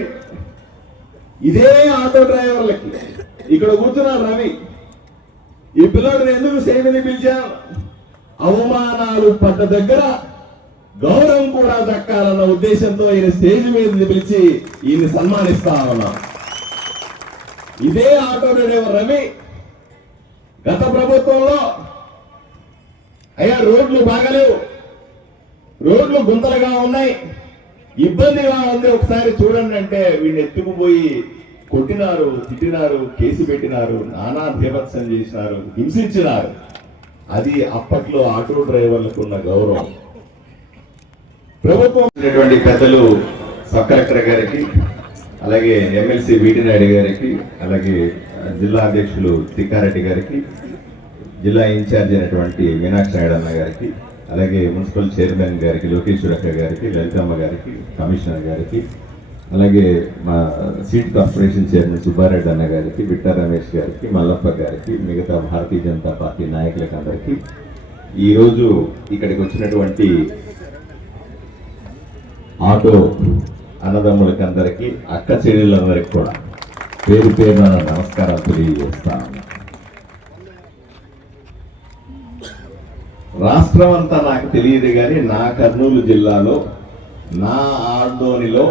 చూడండి ఇదే ఆటో డ్రైవర్లకి. ఇక్కడ కూర్చున్నారు రవి. ఈ పిల్లోడిని ఎందుకు సేవని పిలిచాను అవమానాలు పడ్డ దగ్గర గౌరవం కూడా దక్కాలన్న ఉద్దేశంతో ఈయన స్టేజ్ మీద పిలిచి ఈయన సన్మానిస్తా ఉన్నా. ఇదే ఆటో డ్రైవర్ రవి. గత ప్రభుత్వంలో అయ్యా రోడ్లు బాగలేవు. రోడ్లు గుంతలుగా ఉన్నాయి. ఇబ్బందిగా ఉంది ఒకసారి చూడండి అంటే వీడిని ఎత్తుకుపోయి కొట్టినారు తిట్టినారు కేసు పెట్టినారు నానా భీభత్సం చేసినారు హింసించినారు. అది అప్పట్లో ఆటో డ్రైవర్లకు ఉన్న గౌరవం. ప్రభుత్వం ఉన్నటువంటి పెద్దలు సబ్ కలెక్టర్ గారికి అలాగే ఎమ్మెల్సీ వీటి నాయుడు గారికి అలాగే జిల్లా అధ్యక్షులు తిక్కారెడ్డి గారికి జిల్లా ఇన్ఛార్జ్ అయినటువంటి మీనాక్షి నాయుడు అన్న గారికి అలాగే మున్సిపల్ చైర్మన్ గారికి లోకేశ్వరక్క గారికి లలితమ్మ గారికి కమిషనర్ గారికి అలాగే మా సీట్ కార్పొరేషన్ చైర్మన్ సుబ్బారెడ్డి అన్న గారికి బిట్టా రమేష్ గారికి మల్లప్ప గారికి మిగతా భారతీయ జనతా పార్టీ నాయకులకు అందరికీ ఈరోజు ఇక్కడికి వచ్చినటువంటి ఆటో అన్నదమ్ములకి అందరికీ అక్క చెల్లెళ్ళందరికీ కూడా పేరు పేరున నమస్కారాలు తెలియజేస్తాను. రాష్ట్రం అంతా నాకు తెలియదు కానీ నా కర్నూలు జిల్లాలో నా ఆడోనిలో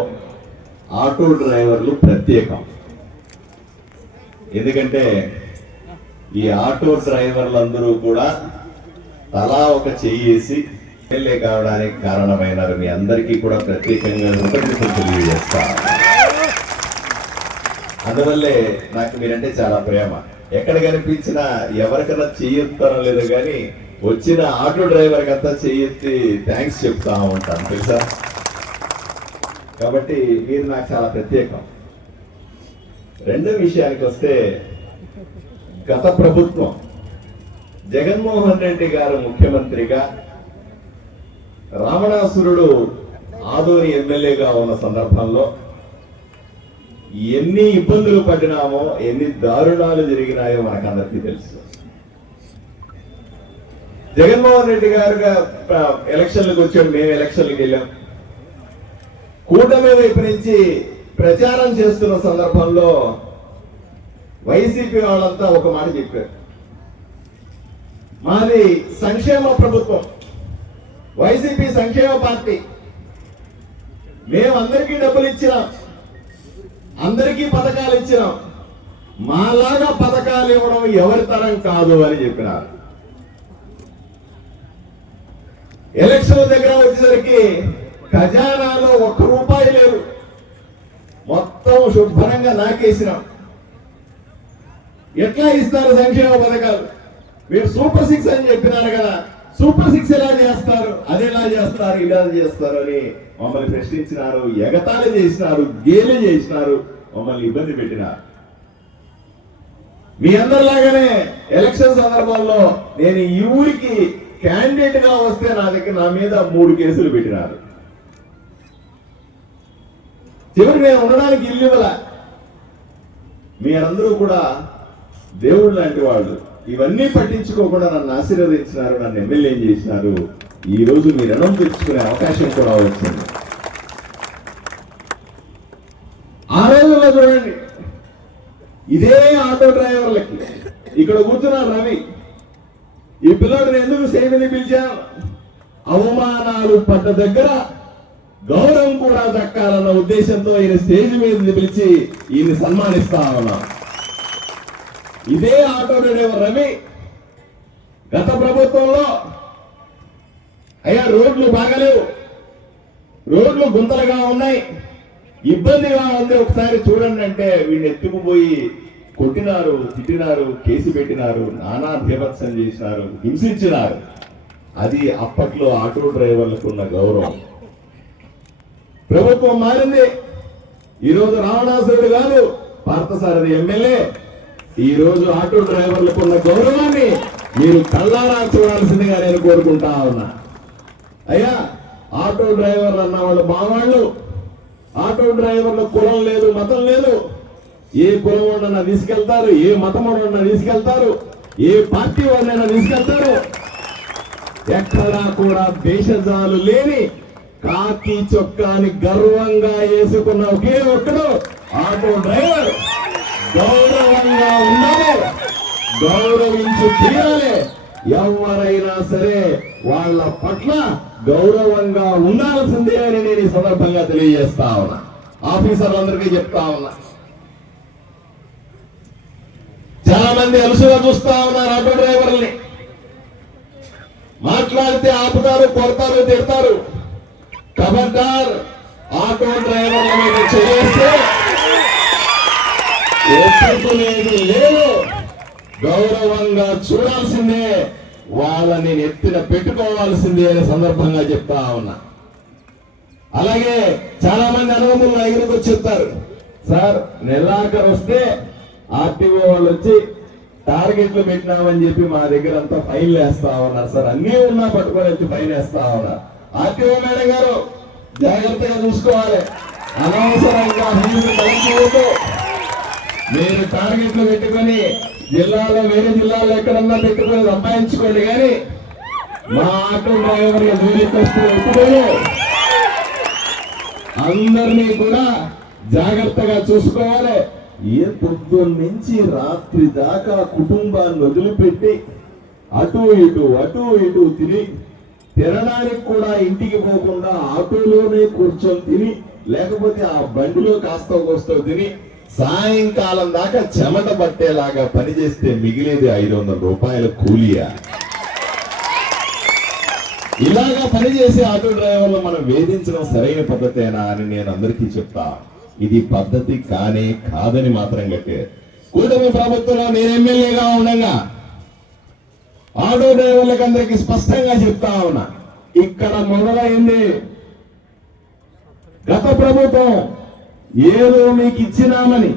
ఆటో డ్రైవర్లు ప్రత్యేకం. ఎందుకంటే ఈ ఆటో డ్రైవర్లందరూ కూడా తలా ఒక చెయ్యేసి ఎమ్మెల్యే కావడానికి కారణమైనారు. మీ అందరికీ కూడా ప్రత్యేకంగా కృతజ్ఞతలు తెలియజేస్తా. అందువల్లే నాకు మీరంటే చాలా ప్రేమ. ఎక్కడ కనిపించినా ఎవరికైనా చెయ్యొత్తరం లేదు కానీ వచ్చిన ఆటో డ్రైవర్కి అంతా చేయెత్తి థ్యాంక్స్ చెప్తా ఉంటాను తెలుసా? కాబట్టి మీరు నాకు చాలా ప్రత్యేకం. రెండో విషయానికి వస్తే గత ప్రభుత్వం జగన్మోహన్ రెడ్డి గారు ముఖ్యమంత్రిగా రావణాసురుడు ఆదోని ఎమ్మెల్యేగా ఉన్న సందర్భంలో ఎన్ని ఇబ్బందులు పడినామో ఎన్ని దారుణాలు జరిగినాయో మనకందరికీ తెలుసు. జగన్మోహన్ రెడ్డి గారు ఎలక్షన్లకు వచ్చాడు మేము ఎలక్షన్లకు వెళ్ళాం. కూటమి వైపు నుంచి ప్రచారం చేస్తున్న సందర్భంలో వైసీపీ వాళ్ళంతా ఒక మాట చెప్పారు. మాది సంక్షేమ ప్రభుత్వం. వైసీపీ సంక్షేమ పార్టీ. మేము అందరికీ డబ్బులు ఇచ్చినాం. అందరికీ పథకాలు ఇచ్చినాం. మాలాగా పథకాలు ఇవ్వడం ఎవరి తరం కాదు అని చెప్పినారు. ఎలక్షన్ దగ్గర వచ్చేసరికి ఖజానాలో ఒక్క రూపాయి లేదు. మొత్తం శుభ్రంగా నాకేసినాం. ఎట్లా ఇస్తారు సంక్షేమ పథకాలు? మీరు సూపర్ సిక్స్ అని చెప్పినారు కదా సూపర్ సిక్స్ ఎలా చేస్తారు? అది ఎలా చేస్తారు? ఇలా చేస్తారు? అని మమ్మల్ని ప్రశ్నించినారు ఎగతాళి చేసినారు గేలి చేసినారు మమ్మల్ని ఇబ్బంది పెట్టినారు. మీ అందరిలాగానే ఎలక్షన్ సందర్భంలో నేను ఈ ఊరికి క్యాండిడేట్గా వస్తే నా దగ్గర నా మీద మూడు కేసులు పెట్టినారు. చివరికి నేను ఉండడానికి ఇల్లు ఇవ్వల. మీరందరూ కూడా దేవుడు లాంటి వాళ్ళు. ఇవన్నీ పట్టించుకోకుండా నన్ను ఆశీర్వదించినారు నన్ను ఎమ్మెల్యే చేసినారు. ఈ రోజు మీ రుణం తెచ్చుకునే అవకాశం కూడా వచ్చింది. ఆ రోజుల్లో చూడండి. ఇదే ఆటో డ్రైవర్లకి. ఇక్కడ కూర్చున్నారు రవి. ఈ పిల్లోడిని ఎందుకు సేవని పిలిచాం అవమానాలు పడ్డ దగ్గర గౌరవం కూడా దక్కాలన్న ఉద్దేశంతో ఈయన స్టేజ్ మీద పిలిచి ఈయన సన్మానిస్తా ఉన్నాం. ఇదే ఆటో డ్రైవర్ రవి. గత ప్రభుత్వంలో అయ్యా రోడ్లు బాగలేవు. రోడ్లు గుంతలుగా ఉన్నాయి. ఇబ్బందిగా ఉంది. ఒకసారి చూడండి అంటే వీడిని ఎత్తుకుపోయి కొట్టినారు తిట్టినారు కేసు పెట్టినారు నానా భీభత్సం చేసినారు హింసించినారు. అది అప్పట్లో ఆటో డ్రైవర్లకు ఉన్న గౌరవం. ప్రభుత్వం మారింది. ఈరోజు రావణాసురుడు కాదు పార్థసారథి ఎమ్మెల్యే. ఈ రోజు ఆటో డ్రైవర్లకు ఉన్న గౌరవాన్ని మీరు కళ్ళారా చూడాల్సిందిగా నేను కోరుకుంటా ఉన్నా. అయ్యా ఆటో డ్రైవర్లు అన్న వాళ్ళు మా ఆటో డ్రైవర్ల కులం లేదు మతం లేదు. ఏ కులం వాళ్ళన్నా తీసుకెళ్తారు ఏ మతం వాళ్ళన్నా తీసుకెళ్తారు ఏ పార్టీ వాళ్ళైనా తీసుకెళ్తారు. ఎక్కడా కూడా దేశజాలు లేని కాకి చొక్కాని గర్వంగా వేసుకున్న ఒకే ఒక్కడు ఆటో డ్రైవర్. గౌరవంగా ఉండాలి. గౌరవించి తీరాలి. ఎవరైనా సరే వాళ్ళ పట్ల గౌరవంగా ఉండాల్సిందే అని నేను ఈ సందర్భంగా తెలియజేస్తా ఉన్నా. ఆఫీసర్లందరికీ చెప్తా ఉన్నా. చాలా మంది అలసుగా చూస్తా ఉన్నారు ఆటో డ్రైవర్ని మాట్లాడితే ఆపుతారు కొడతారు తిడతారు. ఖబర్దార్ ఆటో డ్రైవర్ల మీద చేస్తే ఒప్పుకునేది లేదు గౌరవంగా చూడాల్సిందే వాళ్ళని ఎత్తిన పెట్టుకోవాల్సిందే అనే సందర్భంగా చెప్తా ఉన్నా. అలాగే చాలా మంది అనుభవం నా దగ్గరకు వచ్చి చెప్తారు. సార్ నెలాఖరు వస్తే ఆర్టీఓ వాళ్ళు వచ్చి టార్గెట్లు పెట్టినామని చెప్పి మా దగ్గర అంతా ఫైల్ వేస్తా ఉన్నారు సార్. అన్నీ ఉన్నా పట్టుకొని వచ్చి ఫైల్ వేస్తా ఉన్నారు. ఆర్టీఓ మేడం గారు జాగ్రత్తగా చూసుకోవాలి. అనవసరంగా ఫీజులు మీరు టార్గెట్లు పెట్టుకొని జిల్లాలో వేరే జిల్లాలో ఎక్కడన్నా పెట్టుకొని సంపాదించుకోండి కానీ మా ఆటో డ్రైవర్ల జోలికి వస్తూ అందరినీ కూడా జాగ్రత్తగా చూసుకోవాలి. ఏ పొద్దున్న నుంచి రాత్రి దాకా కుటుంబాన్ని వదిలిపెట్టి అటు ఇటు అటు ఇటు తిని తినడానికి కూడా ఇంటికి పోకుండా ఆటోలోనే కూర్చొని తిని లేకపోతే ఆ బండిలో కాస్త కోస్తో తిని సాయంకాలం దాకా చెమట పట్టేలాగా పనిచేస్తే మిగిలేది ఐదు వందల రూపాయల కూలియా? ఇలాగా పనిచేసే ఆటో డ్రైవర్లు మనం వేధించడం సరైన పద్ధతేనా అని నేను అందరికీ చెప్తా. ఇది పద్ధతి కానే కాదని మాత్రం గట్టే. కూటమి ప్రభుత్వంలో నేను ఎమ్మెల్యేగా ఉండగా ఆటో డ్రైవర్లకు అందరికి స్పష్టంగా చెప్తా ఉన్నా ఇక్కడ మొదలైంది. గత ప్రభుత్వం ఏదో మీకు ఇచ్చినామని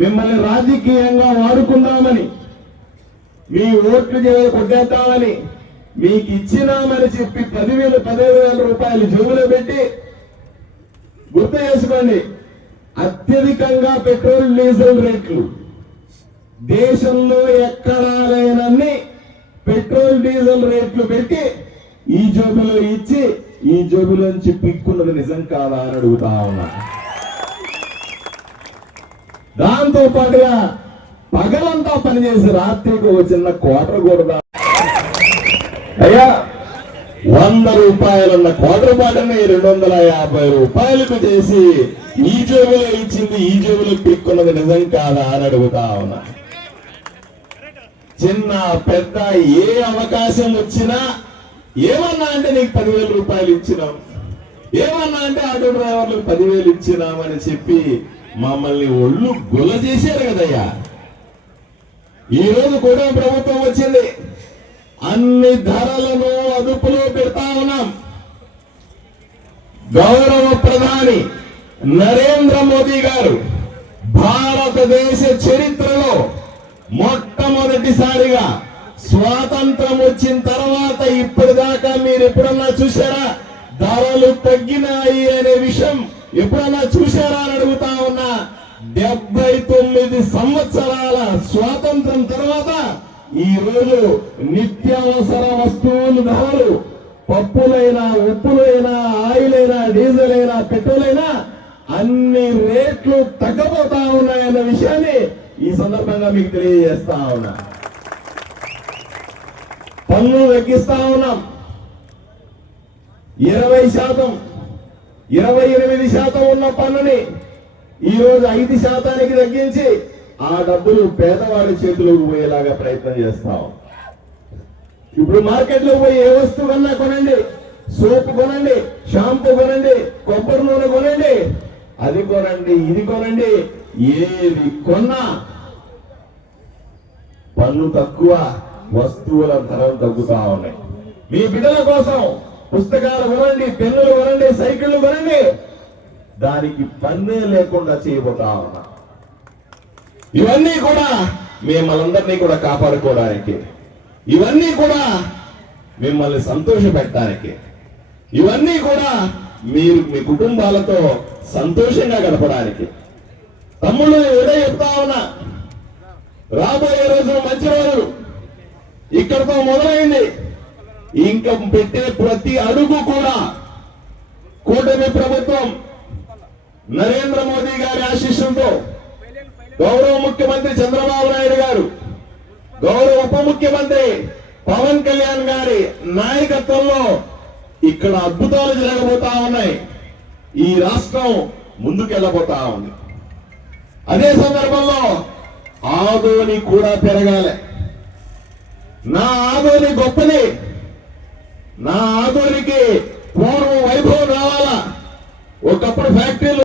మిమ్మల్ని రాజకీయంగా వాడుకుందామని మీ ఓట్లు చేయ కొట్టేద్దామని మీకు ఇచ్చినామని చెప్పి పదివేలు పదిహేను వేల రూపాయలు జోబులో పెట్టి గుర్తు చేసుకోండి. అత్యధికంగా పెట్రోల్ డీజిల్ రేట్లు. దేశంలో ఎక్కడా లేనన్ని పెట్రోల్ డీజిల్ రేట్లు పెట్టి ఈ జోబులో ఇచ్చి ఈ జోబులోంచి పిక్కున్నది నిజం కాదా అని అడుగుతా ఉన్నా. దాంతో పాటుగా పగలంతా పనిచేసి రాత్రికి ఒక చిన్న క్వార్టర్ కూడా అయ్యా వంద రూపాయలున్న క్వార్టర్ బాటని రెండు వందల యాభై రూపాయలకు చేసి ఈ జేబులో ఇచ్చింది ఈ జేబులో పిక్కున్నది నిజం కాదా అని అడుగుతా ఉన్నా. చిన్న పెద్ద ఏ అవకాశం వచ్చినా ఏమన్నా అంటే నీకు పదివేల రూపాయలు ఇచ్చినాం. ఏమన్నా అంటే ఆటో డ్రైవర్లకు పదివేలు ఇచ్చినామని చెప్పి మమ్మల్ని ఒళ్ళు గుల చేశారు కదయ్యా. ఈ రోజు కూడా ప్రభుత్వం వచ్చింది. అన్ని ధరలను అదుపులో పెడతా ఉన్నాం. గౌరవ ప్రధాని నరేంద్ర మోదీ గారు భారతదేశ చరిత్రలో మొట్టమొదటిసారిగా స్వాతంత్రం వచ్చిన తర్వాత ఇప్పటిదాకా మీరు ఎప్పుడన్నా చూసారా ధరలు తగ్గినాయి అనే విషయం ఎప్పుడన్నా చూసారా అని అడుగుతా ఉన్నా. డెబ్బై తొమ్మిది సంవత్సరాల స్వాతంత్రం తర్వాత ఈ రోజు నిత్యావసర వస్తువులు ధరలు పప్పులైనా ఉప్పులైనా ఆయిల్ అయినా డీజిల్ అయినా పెట్రోల్ అయినా అన్ని రేట్లు తగ్గబోతా ఉన్నాయన్న విషయాన్ని ఈ సందర్భంగా మీకు తెలియజేస్తా ఉన్నా. పన్నులు తగ్గిస్తా ఉన్నాం. ఇరవై శాతం ఇరవై ఎనిమిది శాతం ఉన్న పన్నుని ఈ రోజు ఐదు శాతానికి తగ్గించి ఆ డబ్బులు పేదవాడి చేతిలోకి పోయేలాగా ప్రయత్నం చేస్తాం. ఇప్పుడు మార్కెట్లో పోయి ఏ వస్తువు కన్నా కొనండి. సోపు కొనండి షాంపూ కొనండి కొబ్బరి నూనె కొనండి. అది కొనండి ఇది కొనండి. ఏది కొన్నా పన్ను తక్కువ వస్తువుల ధరలు తగ్గుతా ఉన్నాయి. మీ బిడ్డల కోసం పుస్తకాలు కొనండి పెన్నులు కొనండి సైకిళ్ళు కొనండి. దానికి పన్నే లేకుండా చేయబోతా ఉన్నా. ఇవన్నీ కూడా మిమ్మల్ని కూడా కాపాడుకోవడానికి ఇవన్నీ కూడా మిమ్మల్ని సంతోష పెట్టడానికి ఇవన్నీ కూడా మీరు మీ కుటుంబాలతో సంతోషంగా గడపడానికి. తమ్ముళ్ళు ఏదో చెప్తా ఉన్నా. రాబోయే రోజు మంచి రోజు ఇక్కడతో మొదలైంది. ఇంకా పెట్టే ప్రతి అడుగు కూడా కూటమి ప్రభుత్వం నరేంద్ర మోదీ గారి ఆశీస్సులతో గౌరవ ముఖ్యమంత్రి చంద్రబాబు నాయుడు గారు గౌరవ ఉప ముఖ్యమంత్రి పవన్ కళ్యాణ్ గారి నాయకత్వంలో ఇక్కడ అద్భుతాలు జరగబోతా ఉన్నాయి. ఈ రాష్ట్రం ముందుకెళ్ళబోతా ఉంది. అదే సందర్భంలో ఆదోని కూడా పెరగాలి. నా ఆదోని గొప్పది. నా ఆదోనికి పూర్వ వైభవం రావాలా? ఒకప్పుడు ఫ్యాక్టరీలు